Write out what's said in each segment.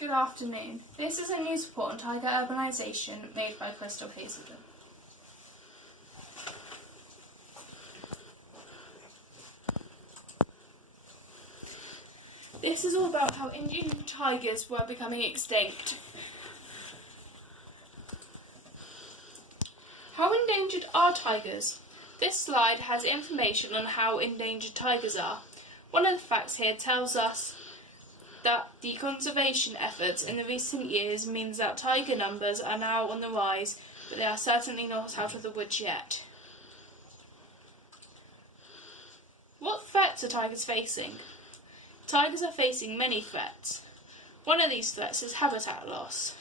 Good afternoon. This is a news report on tiger urbanisation made by Crystal Hazelden. This is all about how Indian tigers were becoming extinct. How endangered are tigers? This slide has information on how endangered tigers are. One of the facts here tells us that the conservation efforts in the recent years means that tiger numbers are now on the rise, but they are certainly not out of the woods yet. What threats are tigers facing? Tigers are facing many threats. One of these threats is habitat loss.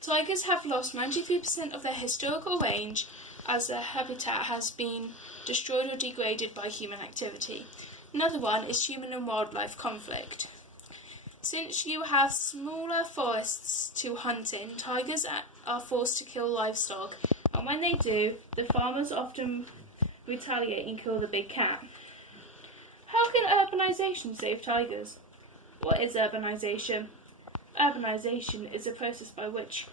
Tigers have lost 93% of their historical range as their habitat has been destroyed or degraded by human activity. Another one is human and wildlife conflict. Since you have smaller forests to hunt in, tigers are forced to kill livestock, and when they do, the farmers often retaliate and kill the big cat. How can urbanisation save tigers? What is urbanisation? Urbanisation is a process by which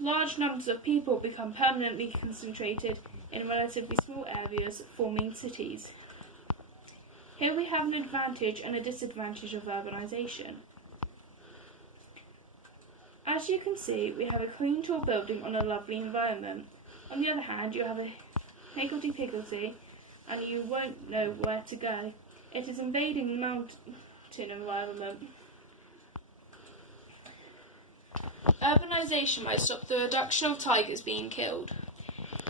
large numbers of people become permanently concentrated in relatively small areas, forming cities. Here we have an advantage and a disadvantage of urbanisation. As you can see, we have a clean, tall building on a lovely environment. On the other hand, you have a higgledy-piggledy and you won't know where to go. It is invading the mountain environment. Urbanisation might stop the reduction of tigers being killed.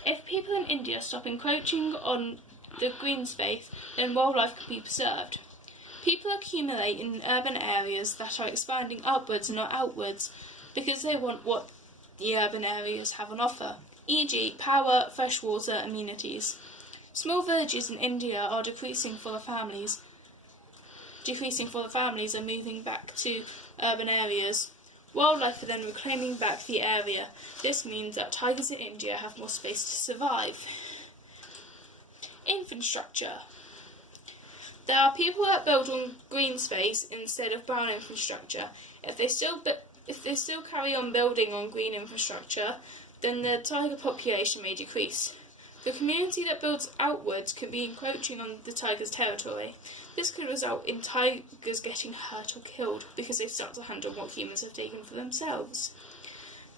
If people in India stop encroaching on the green space, then wildlife can be preserved. People accumulate in urban areas that are expanding upwards and not outwards because they want what the urban areas have on offer, e.g. power, fresh water, amenities. Small villages in India are decreasing for the families and moving back to urban areas. Wildlife are then reclaiming back the area. This means that tigers in India have more space to survive. Infrastructure. There are people that build on green space instead of brown infrastructure. If they still carry on building on green infrastructure, then the tiger population may decrease. The community that builds outwards could be encroaching on the tiger's territory. This could result in tigers getting hurt or killed because they start to handle what humans have taken for themselves.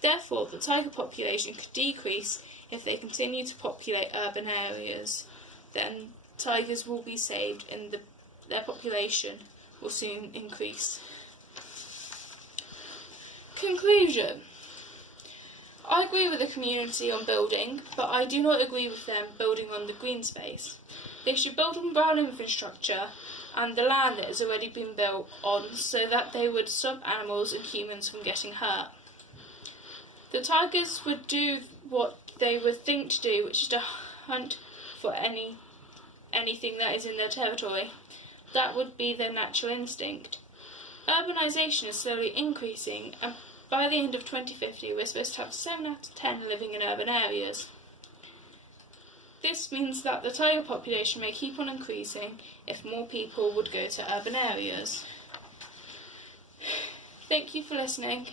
Therefore, the tiger population could decrease if they continue to populate urban areas. Then tigers will be saved and their population will soon increase. Conclusion. I agree with the community on building, but I do not agree with them building on the green space. They should build on brown infrastructure and the land that has already been built on so that they would stop animals and humans from getting hurt. The tigers would do what they would think to do, which is to hunt for anything that is in their territory. That would be their natural instinct. Urbanisation is slowly increasing, and by the end of 2050 we're supposed to have 7 out of 10 living in urban areas. This means that the tiger population may keep on increasing if more people would go to urban areas. Thank you for listening.